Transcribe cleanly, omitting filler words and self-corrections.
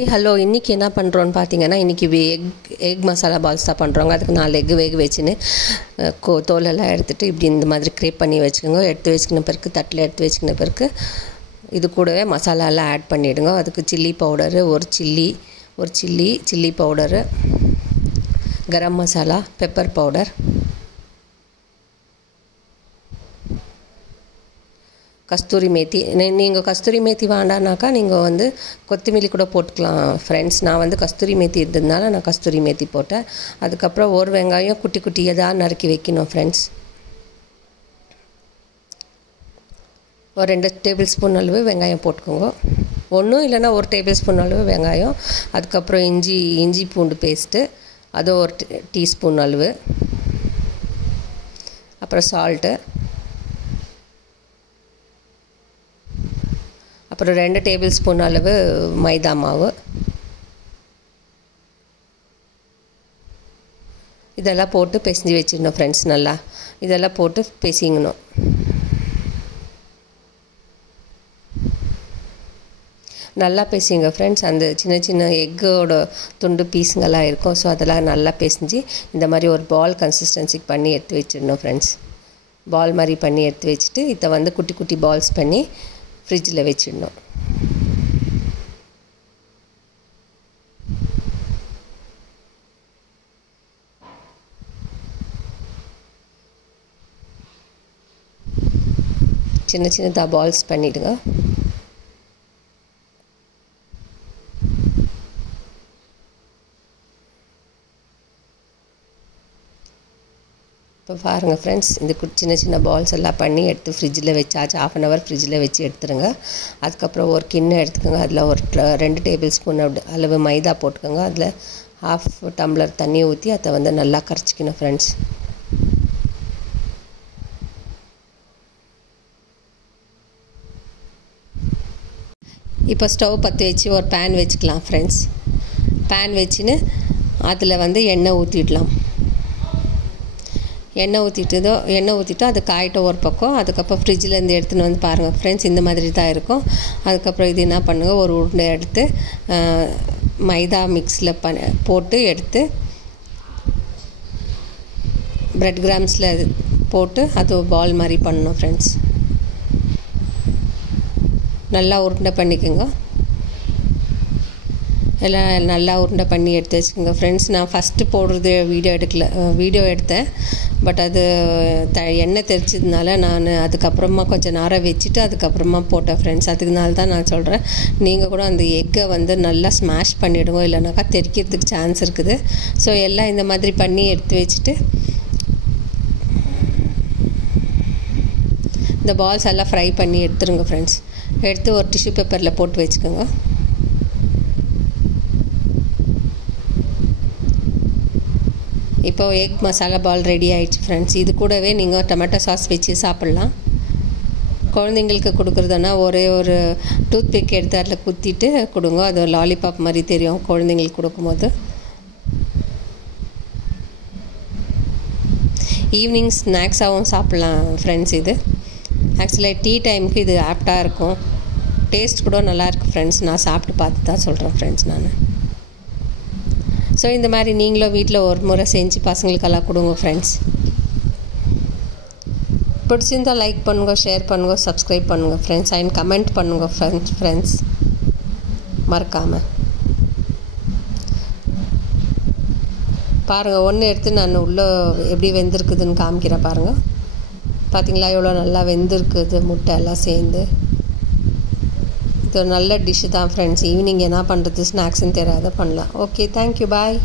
Hi hello இன்றைக்கி என்ன பண்ணுறோன்னு பார்த்தீங்கன்னா இன்றைக்கி எக் மசாலா பால்ஸ் தான் பண்ணுறோங்க. அதுக்கு 4 எக் வேக வச்சுன்னு தோலெல்லாம் எடுத்துகிட்டு இப்படி இந்த மாதிரி க்ரேப் பண்ணி வச்சுக்கோங்க. எடுத்து வச்சுக்கின பிறகு தட்டில் எடுத்து வச்சுக்கின பிறகு இது கூடவே மசாலாலாம் ஆட் பண்ணிவிடுங்க. அதுக்கு சில்லி பவுடரு ஒரு chilli powder, garam masala, pepper powder, கஸ்தூரி மேத்தி. நீங்கள் கஸ்தூரி மேத்தி வேண்டானாக்கா நீங்கள் கொத்தமல்லி கூட போட்டுக்கலாம் ஃப்ரெண்ட்ஸ். நான் கஸ்தூரி மேத்தி இருந்ததுனால நான் கஸ்தூரி மேத்தி போட்டேன். அதுக்கப்புறம் ஒரு வெங்காயம் குட்டி குட்டியாக நறுக்கி வைக்கணும் ஃப்ரெண்ட்ஸ். ஒரு 2 டேபிள் ஸ்பூன் அளவு வெங்காயம் போட்டுக்கோங்க. ஒன்றும் இல்லைன்னா 1 டேபிள் ஸ்பூன் அளவு வெங்காயம். அதுக்கப்புறம் இஞ்சி பூண்டு பேஸ்ட்டு அது ஒரு டீஸ்பூன் அளவு. அப்புறம் சால்ட்டு, அப்புறம் 2 டேபிள் ஸ்பூன் அளவு மைதா மாவு. இதெல்லாம் போட்டு பிசைஞ்சு வச்சிடணும் ஃப்ரெண்ட்ஸ். நல்லா இதெல்லாம் போட்டு பிசைங்கணும். நல்லா பிசைங்க ஃப்ரெண்ட்ஸ். அந்த சின்ன சின்ன எக்கோட துண்டு பீஸுங்கெல்லாம் இருக்கும். ஸோ அதெல்லாம் நல்லா பிசைஞ்சு இந்த மாதிரி ஒரு பால் கன்சிஸ்டன்சிக்கு பண்ணி எடுத்து வச்சிடணும் ஃப்ரெண்ட்ஸ். பால் மாதிரி பண்ணி எடுத்து வச்சுட்டு இதை குட்டி குட்டி பால்ஸ் பண்ணி ஃப்ரிட்ஜில் வச்சிடணும். சின்ன சின்னதாக பால்ஸ் பண்ணிவிடுங்க. இப்போ பாருங்கள் ஃப்ரெண்ட்ஸ், இந்த சின்ன சின்ன பால்ஸ் எல்லாம் பண்ணி எடுத்து ஃப்ரிட்ஜில் வச்சாச்சு. 1/2 hour ஃப்ரிட்ஜில் வச்சு எடுத்துருங்க. அதுக்கப்புறம் ஒரு கிண்ணம் எடுத்துக்கோங்க. அதில் ஒரு 2 டேபிள் ஸ்பூன் அளவு மைதா போட்டுக்கோங்க. அதில் 1/2 டம்ளர் தண்ணி ஊற்றி அதை நல்லா கரைச்சிக்கணும் ஃப்ரெண்ட்ஸ். இப்போ ஸ்டவ் பற்ற வச்சு ஒரு பேன் வச்சுக்கலாம் ஃப்ரெண்ட்ஸ். பேன் வச்சுன்னு அதில் எண்ணெய் ஊற்றிடலாம். எண்ணெய் ஊற்றிட்டு அது காயிட்ட ஒரு பக்கம். அதுக்கப்புறம் ஃப்ரிட்ஜிலேருந்து எடுத்துன்னு பாருங்கள் ஃப்ரெண்ட்ஸ், இந்த மாதிரி தான் இருக்கும். அதுக்கப்புறம் இது என்ன பண்ணுங்கள், ஒரு உருண்டை எடுத்து மைதா மிக்ஸில் போட்டு எடுத்து பிரெட் கிராம்ஸில் போட்டு அது பால் மாதிரி பண்ணணும் ஃப்ரெண்ட்ஸ். நல்லா உருண்டை பண்ணிக்கோங்க. எல்லாம் நல்லா உருண்டை பண்ணி எடுத்து வச்சுக்கோங்க ஃப்ரெண்ட்ஸ். நான் ஃபஸ்ட்டு போடுறது வீடியோ எடுத்தேன். பட் அது எண்ணெய் தெரிச்சதுனால நான் அதுக்கப்புறமா கொஞ்சம் நேரம் வச்சுட்டு அதுக்கப்புறமா போட்டேன் ஃப்ரெண்ட்ஸ். அதுக்குனால தான் நான் சொல்கிறேன், நீங்கள் கூட அந்த எக்கை நல்லா ஸ்மாஷ் பண்ணிவிடுங்க, இல்லைனாக்கா தெரிக்கிறதுக்கு சான்ஸ் இருக்குது. ஸோ எல்லாம் இந்த மாதிரி பண்ணி எடுத்து வச்சுட்டு இந்த பால்ஸ் எல்லாம் ஃப்ரை பண்ணி எடுத்துருங்க ஃப்ரெண்ட்ஸ். எடுத்து ஒரு டிஷ்யூ பேப்பரில் போட்டு வச்சுக்கோங்க. இப்போ எக் மசாலா பால் ரெடி ஆகிடுச்சு ஃப்ரெண்ட்ஸ். இது கூடவே நீங்கள் டொமேட்டோ சாஸ் வச்சு சாப்பிட்லாம். குழந்தைங்களுக்கு கொடுக்குறதுனா ஒரே ஒரு டூத் பிக் எடுத்து அதில் குத்திட்டு கொடுங்க. அது ஒரு லாலிபாப் மாதிரி தெரியும் குழந்தைங்களுக்கு கொடுக்கும்போது. ஈவினிங் ஸ்நாக்ஸாகவும் சாப்பிட்லாம் ஃப்ரெண்ட்ஸ். இது ஆக்சுவலாக டீ டைமுக்கு இது ஆப்டாக இருக்கும். டேஸ்ட் கூட நல்லாயிருக்கு ஃப்ரெண்ட்ஸ். நான் சாப்பிட்டு பார்த்து தான் சொல்கிறேன் ஃப்ரெண்ட்ஸ் நான். ஸோ இந்த மாதிரி நீங்களும் வீட்டில் ஒரு முறை செஞ்சு பசங்களுக்கெல்லாம் கொடுங்க ஃப்ரெண்ட்ஸ். பிடிச்சிருந்தால் லைக் பண்ணுங்க, ஷேர் பண்ணுங்க, சப்ஸ்கிரைப் பண்ணுங்கள் ஃப்ரெண்ட்ஸ். அண்ட் கமெண்ட் பண்ணுங்க ஃப்ரெண்ட்ஸ் மறக்காமல். பாருங்கள், ஒன்று எடுத்து நான் உள்ளே எப்படி வெந்திருக்குதுன்னு காமிக்கிறேன் பாருங்கள். பார்த்தீங்களா எவ்வளோ நல்லா வெந்திருக்குது, முட்டை எல்லாம் சேர்ந்து. இது ஒரு நல்ல டிஷ்ஷு தான் ஃப்ரெண்ட்ஸ். ஈவினிங் என்ன பண்ணுறது, ஸ்நாக்ஸ்ன்னு தெரியாத பண்ணலாம். ஓகே, தேங்க்யூ, பாய்.